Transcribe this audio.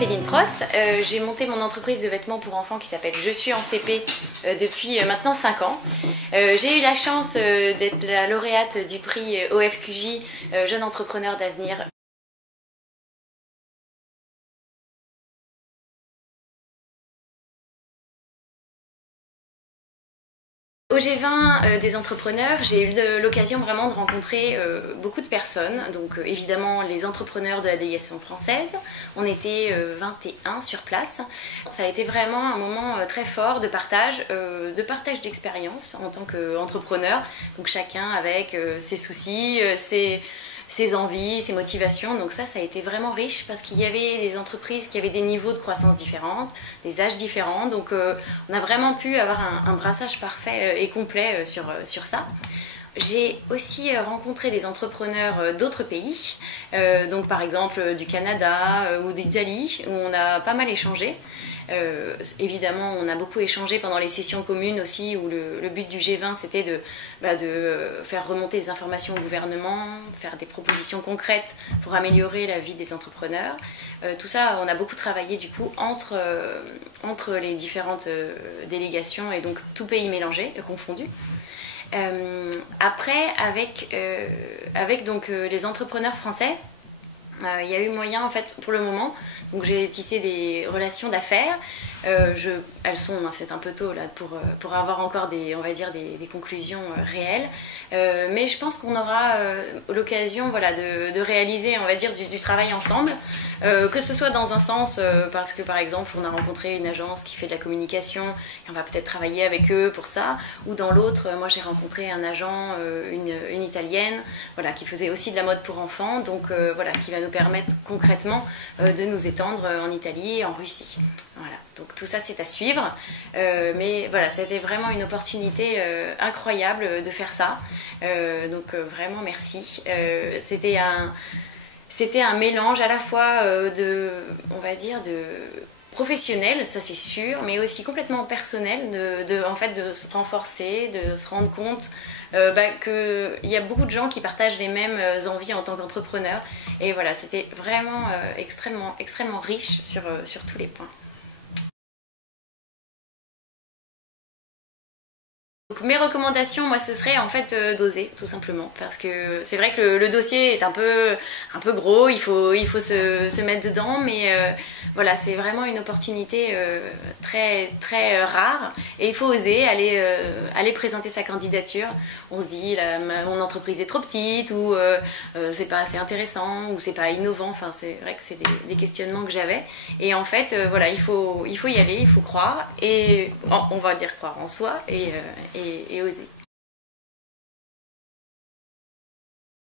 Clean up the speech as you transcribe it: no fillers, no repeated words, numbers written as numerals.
Céline Prost. J'ai monté mon entreprise de vêtements pour enfants qui s'appelle Je suis en CP depuis maintenant 5 ans. J'ai eu la chance d'être la lauréate du prix OFQJ Jeune Entrepreneur d'Avenir. Au G20 des entrepreneurs, j'ai eu l'occasion vraiment de rencontrer beaucoup de personnes, donc évidemment les entrepreneurs de la délégation française. On était 21 sur place. Ça a été vraiment un moment très fort de partage d'expérience en tant qu'entrepreneur, donc chacun avec ses soucis, ses envies, ses motivations. Donc ça a été vraiment riche parce qu'il y avait des entreprises qui avaient des niveaux de croissance différents, des âges différents. Donc on a vraiment pu avoir un brassage parfait et complet sur ça. J'ai aussi rencontré des entrepreneurs d'autres pays, donc par exemple du Canada ou d'Italie, où on a pas mal échangé. Évidemment, on a beaucoup échangé pendant les sessions communes aussi, où le but du G20 c'était de faire remonter les informations au gouvernement, faire des propositions concrètes pour améliorer la vie des entrepreneurs. Tout ça, on a beaucoup travaillé du coup entre les différentes délégations et donc tout pays mélangé, confondu. Après, avec donc les entrepreneurs français, il y a eu moyen en fait pour le moment, donc j'ai tissé des relations d'affaires. Elles sont, c'est un peu tôt là pour avoir encore des conclusions réelles, mais je pense qu'on aura l'occasion de réaliser du travail ensemble, que ce soit dans un sens parce que par exemple on a rencontré une agence qui fait de la communication et on va peut-être travailler avec eux pour ça, ou dans l'autre, moi j'ai rencontré un agent, une italienne, qui faisait aussi de la mode pour enfants, donc qui va nous permettre concrètement de nous étendre en Italie et en Russie. Voilà, donc tout ça c'est à suivre, mais voilà, c'était vraiment une opportunité incroyable de faire ça, donc vraiment merci. C'était un mélange à la fois de professionnel, ça c'est sûr, mais aussi complètement personnel, de se renforcer, de se rendre compte qu'il y a beaucoup de gens qui partagent les mêmes envies en tant qu'entrepreneur, et voilà, c'était vraiment extrêmement riche sur tous les points. Donc, mes recommandations, moi, ce serait en fait d'oser, tout simplement, parce que c'est vrai que le dossier est un peu gros, il faut se mettre dedans, mais voilà, c'est vraiment une opportunité très très rare, et il faut oser aller présenter sa candidature. On se dit mon entreprise est trop petite, ou c'est pas assez intéressant, ou c'est pas innovant. Enfin, c'est vrai que c'est des questionnements que j'avais, et en fait voilà, il faut y aller, il faut croire, et on va dire croire en soi et oser.